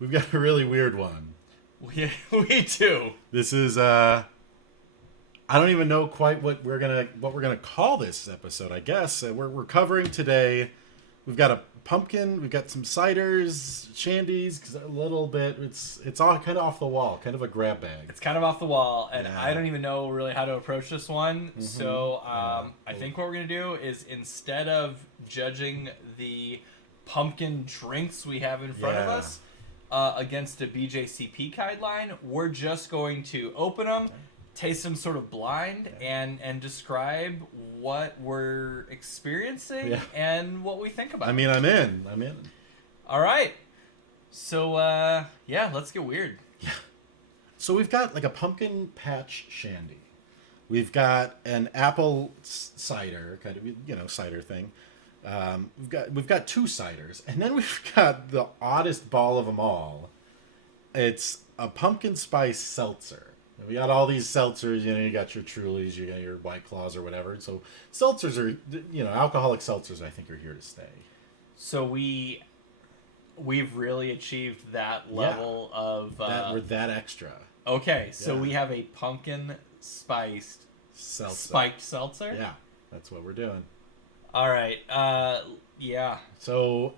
we've got a really weird one. We do. This is I don't even know quite what we're gonna call this episode. I guess we're covering today. We've got a pumpkin. We've got some ciders, shandies, because a little bit. It's all kind of off the wall, kind of a grab bag. It's kind of off the wall, and Yeah. I don't even know really how to approach this one. Mm-hmm. So I think what we're gonna do is, instead of judging the pumpkin drinks we have in front of Yeah. us against a BJCP guideline, we're just going to open them, taste them sort of blind, and describe what we're experiencing and what we think about. I mean, I'm in. All right. So let's get weird. So we've got like a pumpkin patch shandy. We've got an apple cider, kind of cider thing. We've got two ciders, and then we've got the oddest ball of them all. It's a pumpkin spice seltzer. And we got all these seltzers. You got your Trulies, you got your White Claws or whatever. So seltzers are, alcoholic seltzers, I think, are here to stay. So we've really achieved that level of we're that extra. Okay, so we have a pumpkin spiced spiked seltzer. Yeah, that's what we're doing. All right. Yeah. So,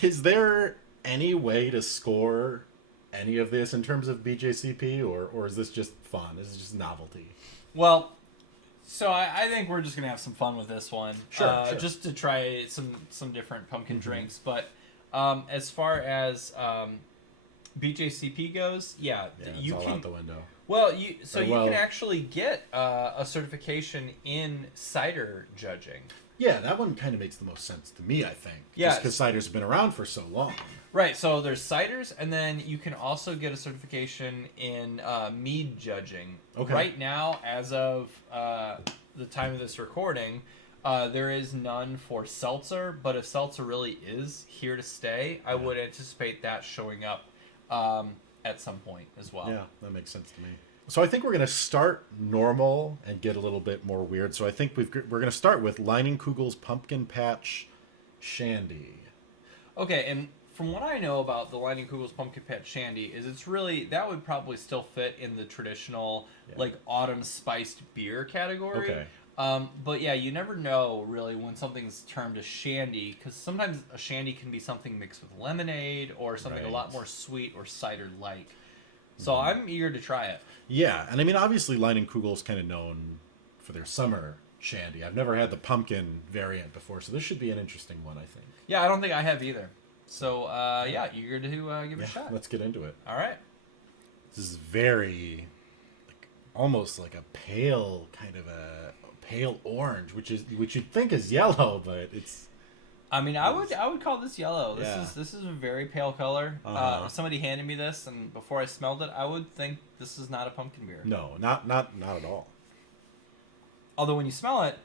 is there any way to score any of this in terms of BJCP, or is this just fun? Is it just novelty? Well, so I think we're just gonna have some fun with this one. Sure. Just to try some different pumpkin drinks. But as far as BJCP goes, you all out the window. Well, you can actually get a certification in cider judging. Yeah, that one kind of makes the most sense to me, I think. Yeah. Just because cider's been around for so long. Right, so there's ciders, and then you can also get a certification in mead judging. Okay. Right now, as of the time of this recording, there is none for seltzer, but if seltzer really is here to stay, I would anticipate that showing up at some point as well. Yeah, that makes sense to me. So I think we're going to start normal and get a little bit more weird. So I think we're going to start with Leinenkugel's Pumpkin Patch Shandy. Okay, and from what I know about the Leinenkugel Pumpkin Patch Shandy, is it's really, that would probably still fit in the traditional like autumn spiced beer category. Okay. But yeah, you never know really when something's termed a shandy, because sometimes a shandy can be something mixed with lemonade or something a lot more sweet or cider-like. So I'm eager to try it. Yeah, and I mean, obviously Leinenkugel is kind of known for their summer shandy. I've never had the pumpkin variant before, so this should be an interesting one, I think. Yeah, I don't think I have either. So, eager to give it a shot. Let's get into it. All right. This is very, almost like a pale, kind of a pale orange, which you'd think is yellow, but it's... I mean, I would call this yellow. This is a very pale color. Uh-huh. If somebody handed me this, and before I smelled it, I would think this is not a pumpkin beer. No, not at all. Although when you smell it,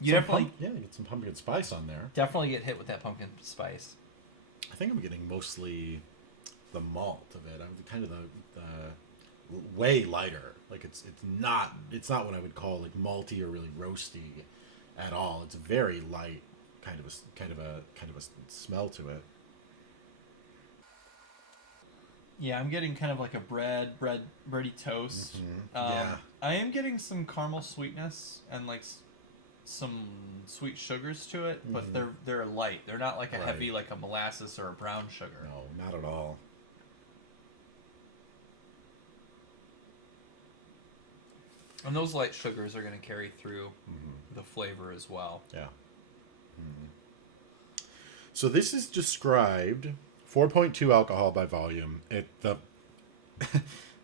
you definitely you get some pumpkin spice on there. definitely get hit with that pumpkin spice. I think I'm getting mostly the malt of it. I'm kind of the way lighter. Like it's not what I would call like malty or really roasty at all. It's very light, kind of a smell to it. Yeah, I'm getting kind of like a bready toast. Yeah. I am getting some caramel sweetness and like some sweet sugars to it, but they're light. They're not like a heavy like a molasses or a brown sugar. No, not at all. And those light sugars are going to carry through the flavor as well. Yeah. So this is described 4.2 alcohol by volume.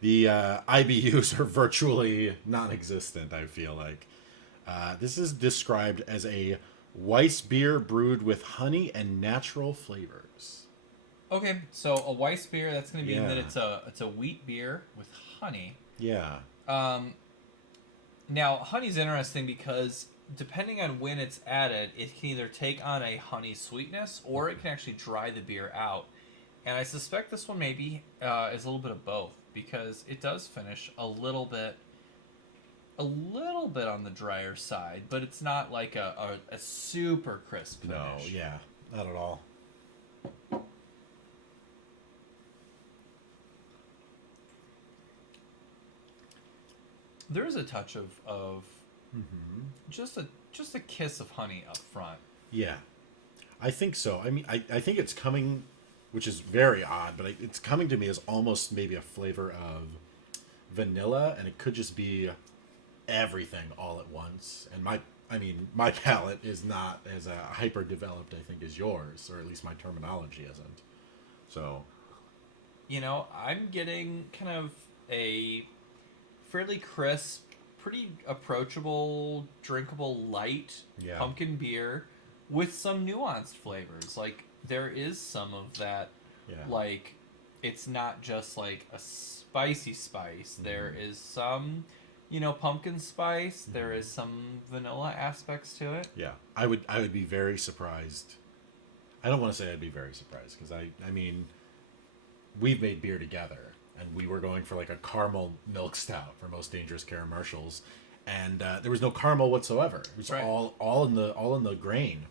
The IBUs are virtually non-existent, I feel like. This is described as a Weiss beer brewed with honey and natural flavors. Okay, so a Weiss beer, that's going to mean that it's a wheat beer with honey. Yeah. Now, honey's interesting because depending on when it's added, it can either take on a honey sweetness or it can actually dry the beer out. And I suspect this one maybe is a little bit of both, because it does finish a little bit on the drier side, but it's not like a super crisp finish. No, yeah, not at all. There is a touch of just a kiss of honey up front. Yeah, I think so. I mean, I think it's coming, which is very odd, but it's coming to me as almost maybe a flavor of vanilla, and it could just be everything all at once. And my palate is not as hyper developed, I think, as yours, or at least my terminology isn't. So, I'm getting kind of a fairly crisp, pretty approachable, drinkable, light yeah, pumpkin beer with some nuanced flavors. Like, there is some of that, yeah, like, it's not just like a spicy spice. There is some, pumpkin spice. There is some vanilla aspects to it. yeah. I would be very surprised. I don't want to say I'd be very surprised because I mean, we've made beer together, and we were going for like a caramel milk stout for Most Dangerous Commercials, and there was no caramel whatsoever. It was Right. all in the grain.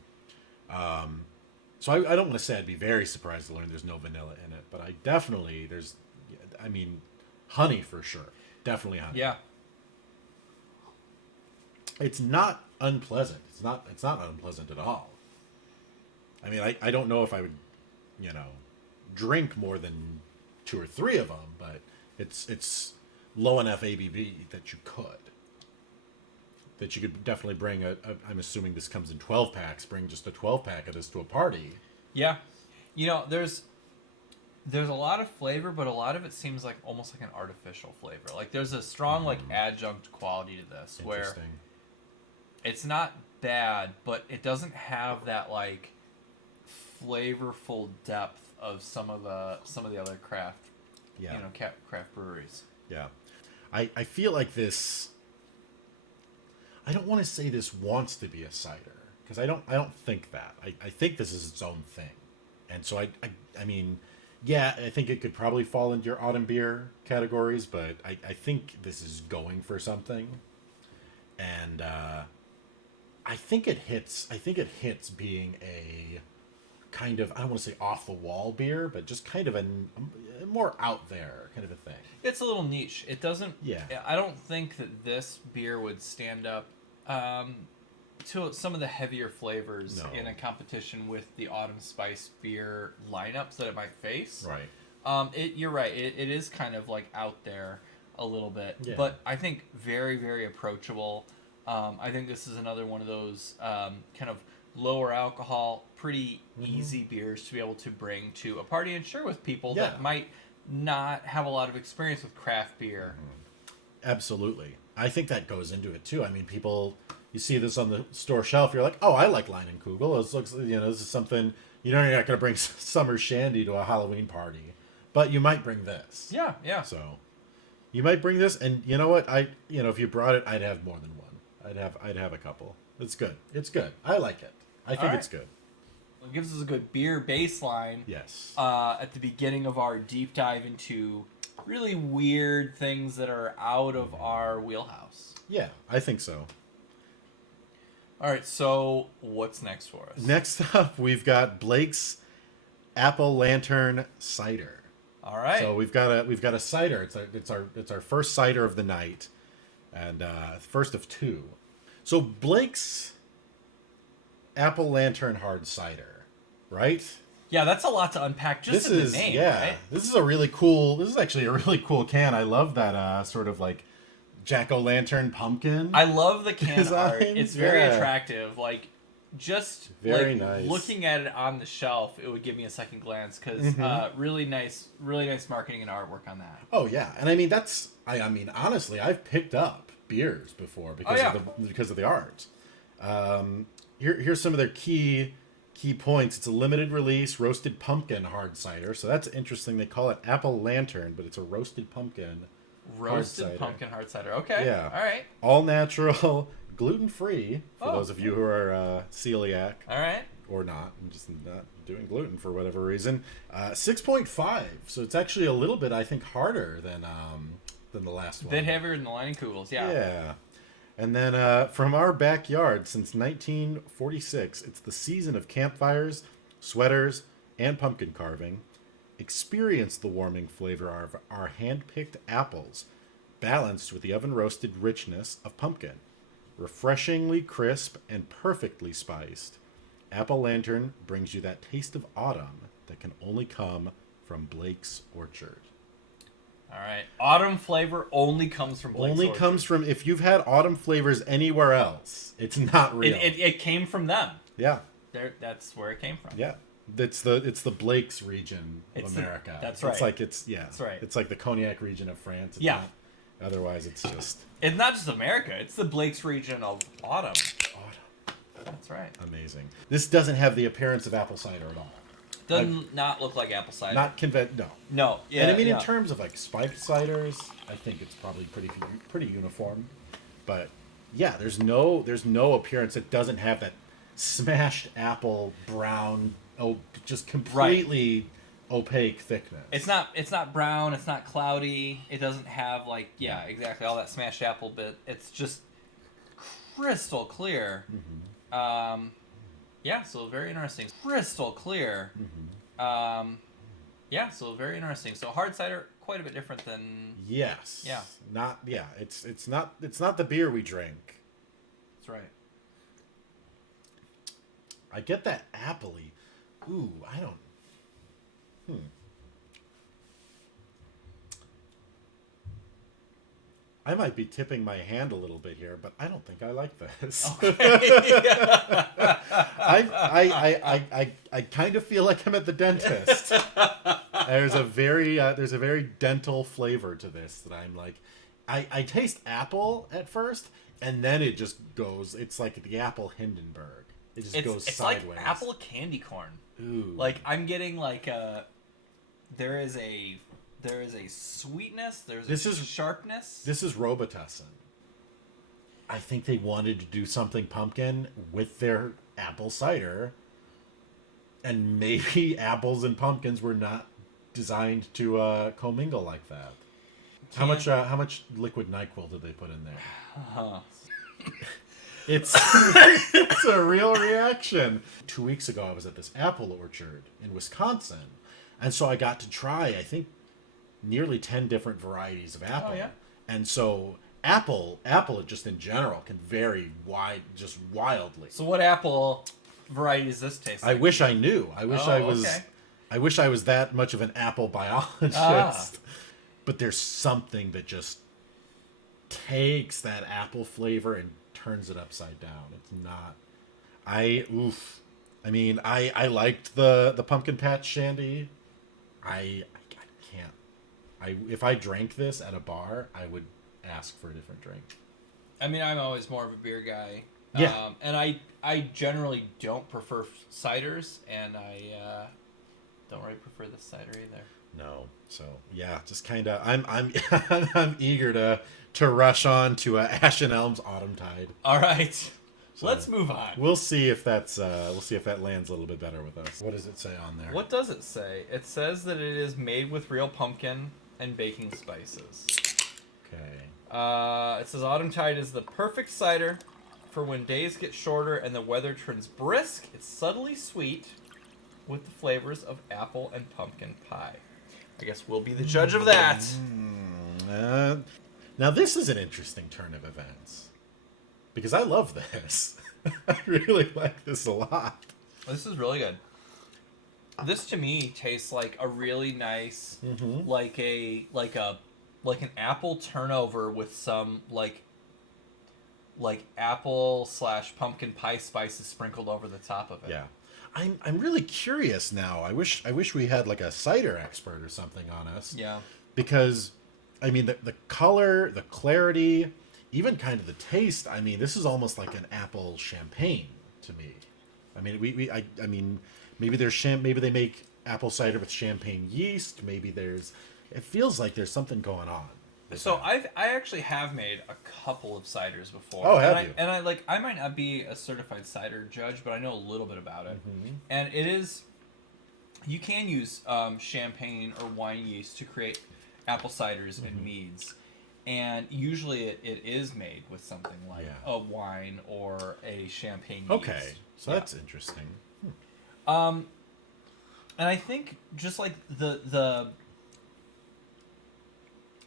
So I don't want to say I'd be very surprised to learn there's no vanilla in it, but I mean, honey for sure, definitely honey. Yeah. It's not unpleasant. It's not unpleasant at all. I mean, I don't know if I would, drink more than 2 or 3 of them, but it's low enough ABV that you could definitely bring I'm assuming this comes in 12 packs. Bring just a 12 pack of this to a party. Yeah. There's a lot of flavor, but a lot of it seems like almost like an artificial flavor. Like, there's a strong like adjunct quality to this where Interesting. it's not bad, but it doesn't have that like flavorful depth of some of the other craft Yeah. craft breweries. Yeah. I feel like this. I don't want to say this wants to be a cider because I don't think that. I think this is its own thing, and so I mean, yeah, I think it could probably fall into your autumn beer categories, but I think this is going for something, and I think it hits. I think it hits being a kind of, I don't want to say off the wall beer, but just kind of a more out there kind of a thing. It's a little niche. It doesn't. Yeah. I don't think that this beer would stand up to some of the heavier flavors No. in a competition with the autumn spice beer lineups that it might face. Right. You're right. It is kind of like out there a little bit, Yeah. but I think very, very approachable. I think this is another one of those kind of lower alcohol, pretty easy beers to be able to bring to a party and share with people Yeah. that might not have a lot of experience with craft beer. Absolutely. I think that goes into it too. I mean, you see this on the store shelf, you're like, oh, I like Leinenkugel. It looks, this is something, you're not going to bring summer Shandy to a Halloween party, but you might bring this. Yeah, yeah. So you might bring this, and you know what? If you brought it, I'd have more than one. I'd have a couple. It's good. It's good. I like it. I think it's good. It gives us a good beer baseline. Yes. At the beginning of our deep dive into really weird things that are out of our wheelhouse. Yeah, I think so. All right, so what's next for us? Next up, we've got Blake's Apple Lantern Cider. All right. So we've got a cider. It's our first cider of the night, and first of 2. So Blake's Apple Lantern Hard Cider, right? Yeah, that's a lot to unpack just in the name, right? This is actually a really cool can. I love that sort of like jack-o'-lantern pumpkin. I love the can design. art. It's very Yeah. attractive. Like, just Very like nice. looking at it on the shelf, it would give me a second glance because really nice marketing and artwork on that. Oh yeah, and I mean I mean honestly, I've picked up beers before because of the art. Here's some of their key points. It's a limited release roasted pumpkin hard cider, so that's interesting. They call it Apple Lantern, but it's a roasted pumpkin. Roasted pumpkin hard cider. Okay. Yeah. All right. All natural, gluten free for Oh. those of you who are celiac All right. or not. I'm just not doing gluten for whatever reason. 6.5, so it's actually a little bit, I think, harder than the last one. A bit heavier than the Leinenkugels, yeah. Yeah. And then from our backyard since 1946, it's the season of campfires, sweaters, and pumpkin carving. Experience the warming flavor of our hand-picked apples, balanced with the oven-roasted richness of pumpkin. Refreshingly crisp and perfectly spiced, Apple Lantern brings you that taste of autumn that can only come from Blake's Orchard. All right. Autumn flavor only comes from Blake's Only Orchard. comes from, if you've had autumn flavors anywhere else, it's not real. It came from them. Yeah. That's where it came from. Yeah. It's the Blake's region of America. That's right. It's like That's right. It's like the Cognac region of France. It's Yeah. not, otherwise, it's just It's not just America. It's the Blake's region of autumn. autumn. That's right. Amazing. This doesn't have the appearance of apple cider at all. Doesn't not look like apple cider. Not no. No. Yeah. And I mean, yeah. in terms of like spiked ciders, I think it's probably pretty uniform. But yeah, there's no appearance. It doesn't have that smashed apple brown, just completely opaque thickness. It's not brown. It's not cloudy. It doesn't have exactly all that smashed apple bit. It's just crystal clear. Mm-hmm. Yeah, so very interesting. Crystal clear. Mm-hmm. Yeah, so very interesting. So hard cider, quite a bit different than. Yes. Yeah. It's not the beer we drink. That's right. I get that appley. Ooh, I don't. I might be tipping my hand a little bit here, but I don't think I like this. Okay. I kind of feel like I'm at the dentist. There's a very dental flavor to this that I'm like, I taste apple at first, and then it just goes. It's like the apple Hindenburg. It just goes it's sideways. like apple candy corn. Ooh. Like I'm getting there is a sweetness. There's a sharpness. This is Robitussin. I think they wanted to do something pumpkin with their apple cider, and maybe apples and pumpkins were not designed to commingle like that. How much liquid NyQuil did they put in there? It's a real reaction. 2 weeks ago, I was at this apple orchard in Wisconsin, and so I got to try, I think, nearly 10 different varieties of apple. Oh, yeah. And so apple just in general can vary wildly. So what apple variety does this taste like? I wish I knew. I wish okay. I wish I was that much of an apple biologist. But there's something that just takes that apple flavor and turns it upside down. It's not. I liked the pumpkin patch shandy. I can't. If I drank this at a bar, I would ask for a different drink. I mean, I'm always more of a beer guy. Yeah. And I generally don't prefer ciders, and I don't really prefer the cider either. No. So yeah, just kind of. I'm eager to rush on to Ash and Elm's Autumn Tide. All right. So let's move on. We'll see if that lands a little bit better with us. What does it say on there? What does it say? It says that it is made with real pumpkin and baking spices. Okay. It says Autumn Tide is the perfect cider for when days get shorter and the weather turns brisk. It's subtly sweet with the flavors of apple and pumpkin pie. I guess we'll be the judge of that. Now this is an interesting turn of events, because I love this. I really like this a lot. This is really good. This to me tastes like a really nice, like an apple turnover with some like apple / pumpkin pie spices sprinkled over the top of it. Yeah. I'm really curious now. I wish we had like a cider expert or something on us. Yeah. Because I mean the color, the clarity, even kind of the taste, I mean this is almost like an apple champagne to me. I mean I mean maybe maybe they make apple cider with champagne yeast, it feels like there's something going on. So I actually have made a couple of ciders before. Oh, have you? And I might not be a certified cider judge, but I know a little bit about it. Mm-hmm. And it is, you can use champagne or wine yeast to create apple ciders and meads. And usually it is made with something like a wine or a champagne yeast. Okay, so that's interesting. And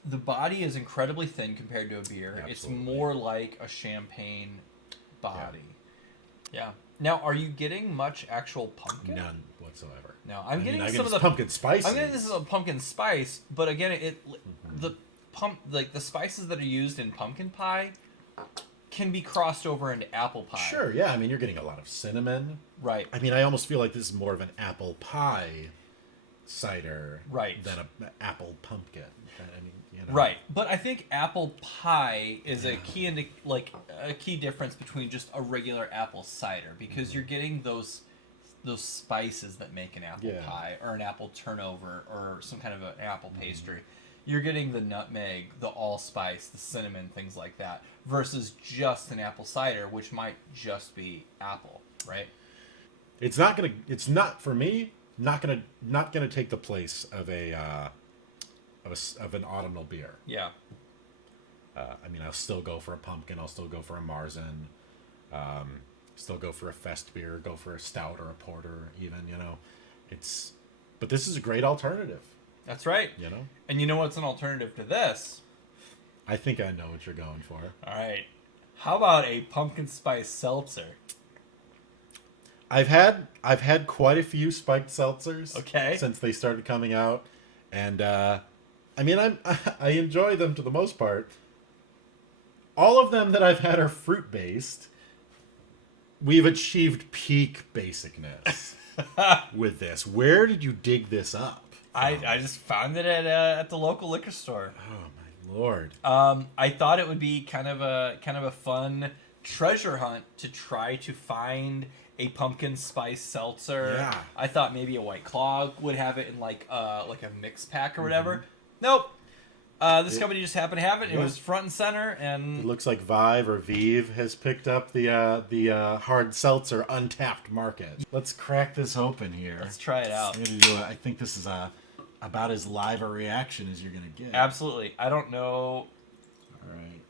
the body is incredibly thin compared to a beer. Absolutely. It's more like a champagne body. Yeah. Now, are you getting much actual pumpkin? None whatsoever. No, I'm getting I some of the pumpkin spice. I'm getting this is a pumpkin spice, but again, the the spices that are used in pumpkin pie can be crossed over into apple pie. Sure, yeah. I mean, you're getting a lot of cinnamon. Right. I mean, I almost feel like this is more of an apple pie cider than an apple pumpkin. I mean, you know. Right, but I think apple pie is a key difference between just a regular apple cider, because you're getting those spices that make an apple pie or an apple turnover or some kind of an apple pastry. You're getting the nutmeg, the allspice, the cinnamon, things like that, versus just an apple cider, which might just be apple, right? It's not for me. Not gonna take the place of of an autumnal beer. Yeah. I mean, I'll still go for a pumpkin. I'll still go for a Marzen. Still go for a fest beer. Go for a stout or a porter, even. You know, but this is a great alternative. That's right. You know, and you know what's an alternative to this? I think I know what you're going for. All right. How about a pumpkin spice seltzer? I've had quite a few spiked seltzers. Okay. Since they started coming out, and I mean, I enjoy them to the most part. All of them that I've had are fruit based. We've achieved peak basicness with this. Where did you dig this up? I just found it at the local liquor store. Oh my lord! I thought it would be kind of a fun treasure hunt to try to find a pumpkin spice seltzer. Yeah. I thought maybe a White Claw would have it in like a mix pack or whatever. Nope. This company just happened to have it. It was front and center, and it looks like Vive or Vive has picked up the hard seltzer untapped market. Let's crack this open here. Let's try it out. I think this is about as live a reaction as you're gonna get. Absolutely. I don't know. All right.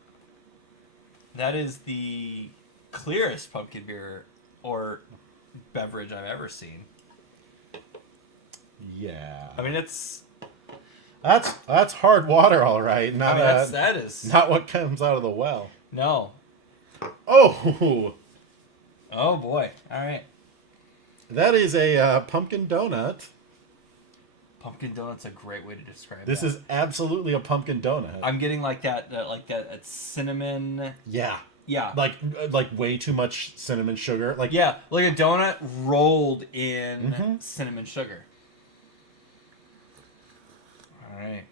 That is the clearest pumpkin beer or beverage I've ever seen. Yeah. I mean, it's. That's hard water, all right. Not that is not what comes out of the well. No. Oh. Oh boy! All right. That is a pumpkin donut. Pumpkin donut's a great way to describe This is absolutely a pumpkin donut. I'm getting like that cinnamon. Yeah. Yeah. Like way too much cinnamon sugar. Like a donut rolled in cinnamon sugar. All right.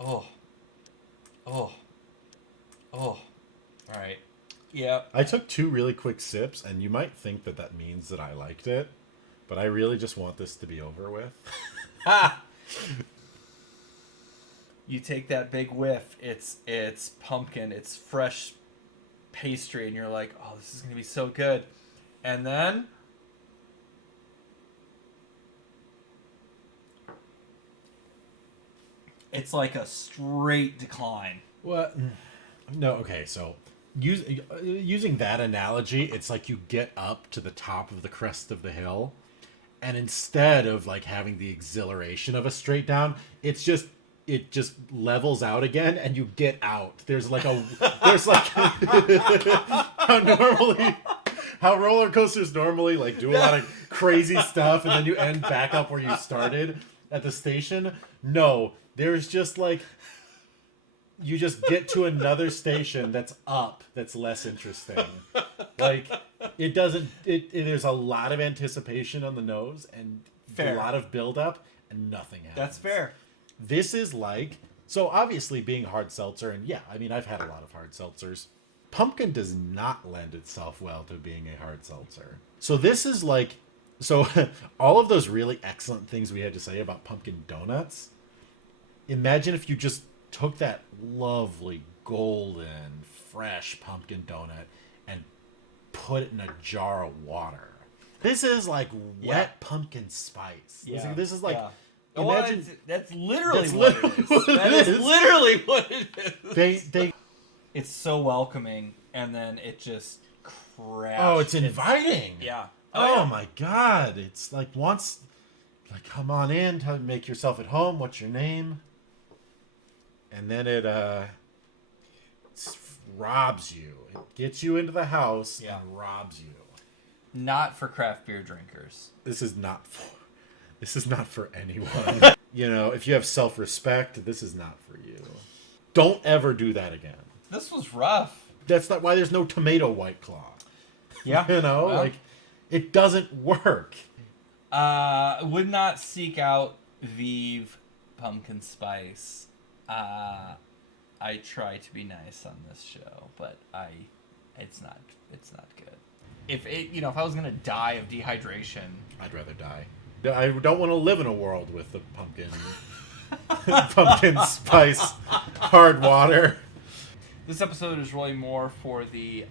Oh. All right. Yeah. I took 2 really quick sips, and you might think that means that I liked it, but I really just want this to be over with. Ha! You take that big whiff. It's pumpkin. It's fresh pastry, and you're like, oh, this is gonna be so good. And then it's like a straight decline. What? No, okay, so using that analogy, it's like you get up to the top of the crest of the hill, and instead of like having the exhilaration of a straight down, it just levels out again, and you get out. There's like how roller coasters normally like do a lot of crazy stuff, and then you end back up where you started at the station. No, there's just like you just get to another station that's up, that's less interesting. Like it doesn't. There's a lot of anticipation on the nose and a lot of build up, and nothing happens. That's fair. This is like, so obviously being hard seltzer, and yeah, I mean, I've had a lot of hard seltzers. Pumpkin does not lend itself well to being a hard seltzer. So this is like, so all of those really excellent things we had to say about pumpkin donuts, imagine if you just took that lovely golden fresh pumpkin donut and put it in a jar of water. This is like wet pumpkin spice. Yeah. This is like, imagine that's literally what it is. That is literally what it is. They It's so welcoming, and then it just crash. Oh, it's inviting. Yeah. Oh my God! It's like come on in, make yourself at home. What's your name? And then it robs you. It gets you into the house and robs you. Not for craft beer drinkers. This is not for anyone. You know, if you have self-respect, this is not for you. Don't ever do that again. This was rough. That's not why there's no tomato White Claw. Yeah. You know, well, like it doesn't work. Would not seek out Vive pumpkin spice. I try to be nice on this show, but it's not good. If I was gonna die of dehydration, I'd rather die. I don't want to live in a world with the pumpkin spice hard water. This episode is really more for the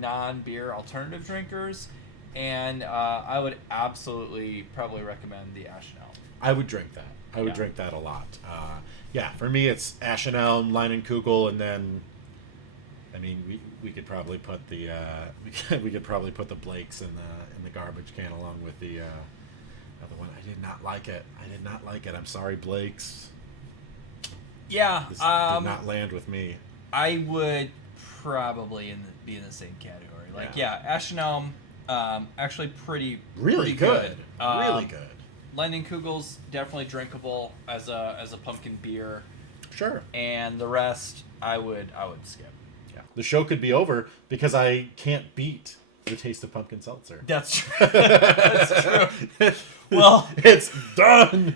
non-beer alternative drinkers, and I would absolutely probably recommend the Ash and Elm. I would drink that. I would drink that a lot. For me it's Ash and Elm, Leinenkugel, and then I mean we could probably put the we could probably put the Blakes in the garbage can along with the other one. I did not like it. I'm sorry, Blakes. Yeah, This did not land with me. I would probably be in the same category. Ash and Elm, actually pretty good. Really good. Leinenkugels definitely drinkable as a pumpkin beer. Sure. And the rest I would skip. Yeah. The show could be over because I can't beat the taste of pumpkin seltzer. That's true. That's true. Well, it's done.